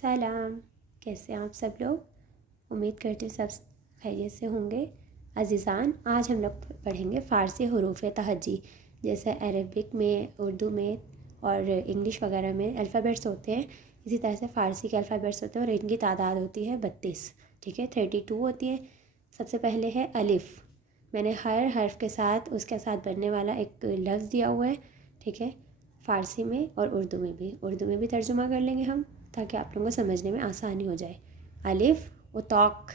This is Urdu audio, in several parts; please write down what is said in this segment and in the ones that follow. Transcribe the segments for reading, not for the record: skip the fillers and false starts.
سلام، کیسے ہیں آپ سب لوگ؟ امید کرتی ہوں سب خیریت سے ہوں گے۔ عزیزان، آج ہم لوگ پڑھیں گے فارسی حروف تہجی، جیسے عربک میں، اردو میں اور انگلش وغیرہ میں الفابیٹس ہوتے ہیں، اسی طرح سے فارسی کے الفابیٹس ہوتے ہیں اور ان کی تعداد ہوتی ہے 32، ٹھیک ہے، 32 ہوتی ہے۔ سب سے پہلے ہے الف۔ میں نے ہر حرف کے ساتھ اس کے ساتھ بننے والا ایک لفظ دیا ہوا ہے، ٹھیک ہے، فارسی میں اور اردو میں بھی ترجمہ کر لیں گے ہم، تاکہ آپ لوگوں کو سمجھنے میں آسانی ہو جائے۔ الف اتوق،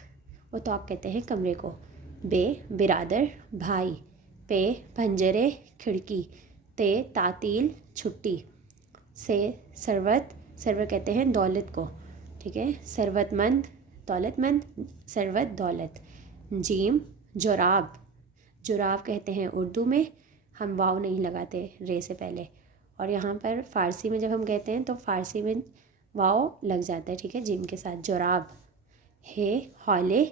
اتوق کہتے ہیں کمرے کو۔ بے برادر بھائی۔ پے پنجرے کھڑکی۔ تے تعطیل چھٹی۔ سے ثروت، ثروت کہتے ہیں دولت کو، ٹھیک ہے، ثروت مند، دولت مند، ثروت دولت۔ جیم جراب، جراب کہتے ہیں اردو میں، ہم واو نہیں لگاتے رے سے پہلے، اور یہاں پر فارسی میں جب ہم کہتے ہیں تو فارسی میں واو لگ جاتا ہے، ٹھیک ہے، جیم کے ساتھ، جراب۔ ہے حالے،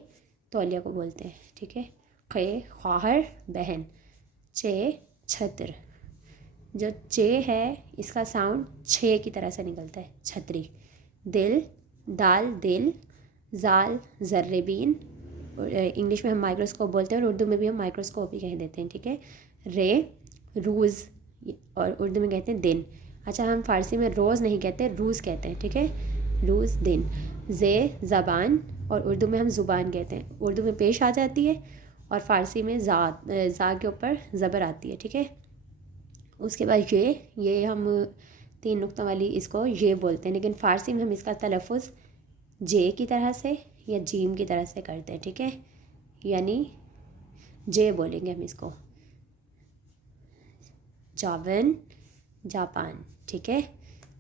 تولیہ کو بولتے ہیں، ٹھیک ہے۔ خے خواہر بہن۔ چے چھتر، جو چے ہے اس کا ساؤنڈ چھ کی طرح سے نکلتا ہے، چھتری۔ دل دال دل۔ زال ذرے بین، انگلش میں ہم مائکروسکوپ بولتے ہیں اور اردو میں بھی ہم مائکروسکوپ ہی کہہ دیتے ہیں، ٹھیک ہے۔ رے روز، اور اردو میں کہتے ہیں دن۔ اچھا، ہم فارسی میں روز نہیں کہتے، روز کہتے ہیں، ٹھیک ہے، روز دن۔ زے زبان، اور اردو میں ہم زبان کہتے ہیں، اردو میں پیش آ جاتی ہے اور فارسی میں زا کے اوپر زبر آتی ہے، ٹھیک ہے۔ اس کے بعد یہ ہم 3 نقطوں والی اس کو یہ بولتے ہیں، لیکن فارسی میں ہم اس کا تلفظ جے کی طرح سے یا جیم کی طرح سے کرتے ہیں، ٹھیک ہے، یعنی جے بولیں گے ہم اس کو۔ جاون جاپان، ٹھیک ہے۔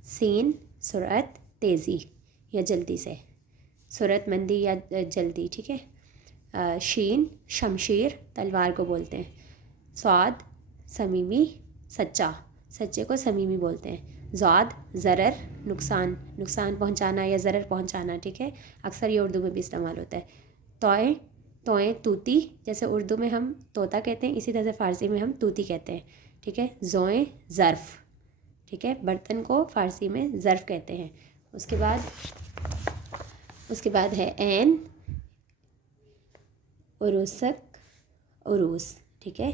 سین سرعت تیزی یا جلدی سے، سرعت مندی یا جلدی، ٹھیک ہے۔ شین شمشیر، تلوار کو بولتے ہیں۔ صاد صمیمی سچا، سچے کو صمیمی بولتے ہیں۔ زاد ضرر نقصان، نقصان پہنچانا یا ضرر پہنچانا، ٹھیک ہے، اکثر یہ اردو میں بھی استعمال ہوتا ہے۔ توئیں توئیں طوطی، جیسے اردو میں ہم طوطا کہتے ہیں اسی طرح سے فارسی میں ہم طوطی کہتے ہیں، ٹھیک ہے۔ زوئیں ظرف، ٹھیک ہے، برتن کو فارسی میں ظرف کہتے ہیں۔ اس کے بعد ہے عین عروسک، عروس، ٹھیک ہے،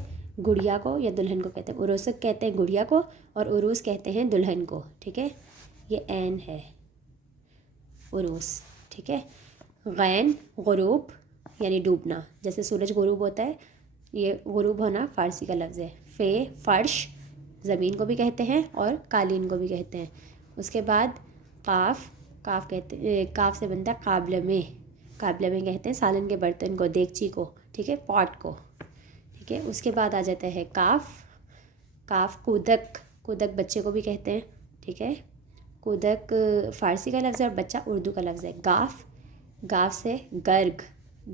گڑیا کو یا دلہن کو کہتے ہیں، عروسک کہتے ہیں گڑیا کو اور عروس کہتے ہیں دلہن کو، ٹھیک ہے، یہ عین ہے عروس، ٹھیک ہے۔ غین غروب یعنی ڈوبنا، جیسے سورج غروب ہوتا ہے، یہ غروب ہونا فارسی کا لفظ ہے۔ فے فرش، زمین کو بھی کہتے ہیں اور قالین کو بھی کہتے ہیں۔ اس کے بعد قاف، قاف کہتے قاف سے بنتا ہے قابل میں، قابل میں کہتے ہیں سالن کے برتن کو، دیگچی کو، ٹھیک ہے، پاٹ کو، ٹھیک ہے۔ اس کے بعد آ جاتا ہے کاف، کاف کودک، کودک بچے کو بھی کہتے ہیں، ٹھیک ہے، کودک فارسی کا لفظ ہے اور بچہ اردو کا لفظ ہے۔ گاف، گاف سے گرگ،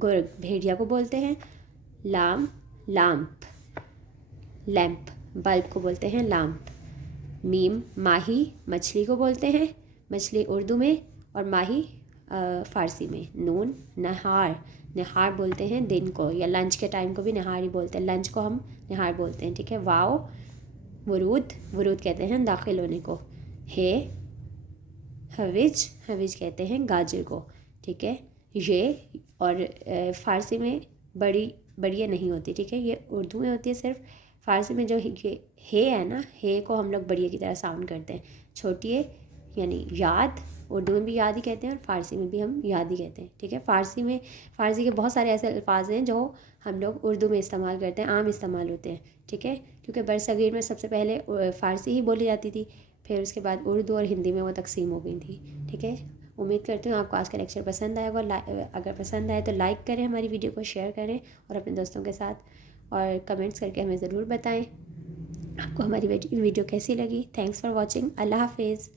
گرگ بھیڑیا کو بولتے ہیں۔ لام لامپ، لیمپ، بلب کو بولتے ہیں لامپ۔ میم ماہی، مچھلی کو بولتے ہیں، مچھلی اردو میں اور ماہی فارسی میں۔ نون نہار، نہار بولتے ہیں دن کو یا لنچ کے ٹائم کو بھی نہار ہی بولتے ہیں، لنچ کو ہم نہار بولتے ہیں، ٹھیک ہے۔ واؤ ورود، ورود کہتے ہیں داخل ہونے کو۔ ہے ہوج، ہوج کہتے ہیں گاجر کو، ٹھیک ہے۔ یہ، اور فارسی میں بڑی بڑی نہیں ہوتی، ٹھیک ہے، یہ اردو میں ہوتی ہے صرف، فارسی میں جو یہ ہے نا، ہے کو ہم لوگ بڑی کی طرح ساؤنڈ کرتے ہیں۔ چھوٹی ہے یعنی یاد، اردو میں بھی یاد ہی کہتے ہیں اور فارسی میں بھی ہم یاد ہی کہتے ہیں، ٹھیک ہے۔ فارسی کے بہت سارے ایسے الفاظ ہیں جو ہم لوگ اردو میں استعمال کرتے ہیں، عام استعمال ہوتے ہیں، ٹھیک ہے، کیونکہ برصغیر میں سب سے پہلے فارسی ہی بولی جاتی تھی، پھر اس کے بعد اردو اور ہندی میں وہ تقسیم ہو گئی تھی، ٹھیک ہے۔ امید کرتی ہوں آپ کو آج کا لیکچر پسند آئے گا، اگر پسند آئے تو لائک کریں، ہماری ویڈیو کو شیئر کریں اور اپنے دوستوں کے ساتھ، اور کمنٹس کر کے ہمیں ضرور بتائیں آپ کو ہماری ویڈیو کیسی لگی۔ تھینکس فار واچنگ، اللہ حافظ۔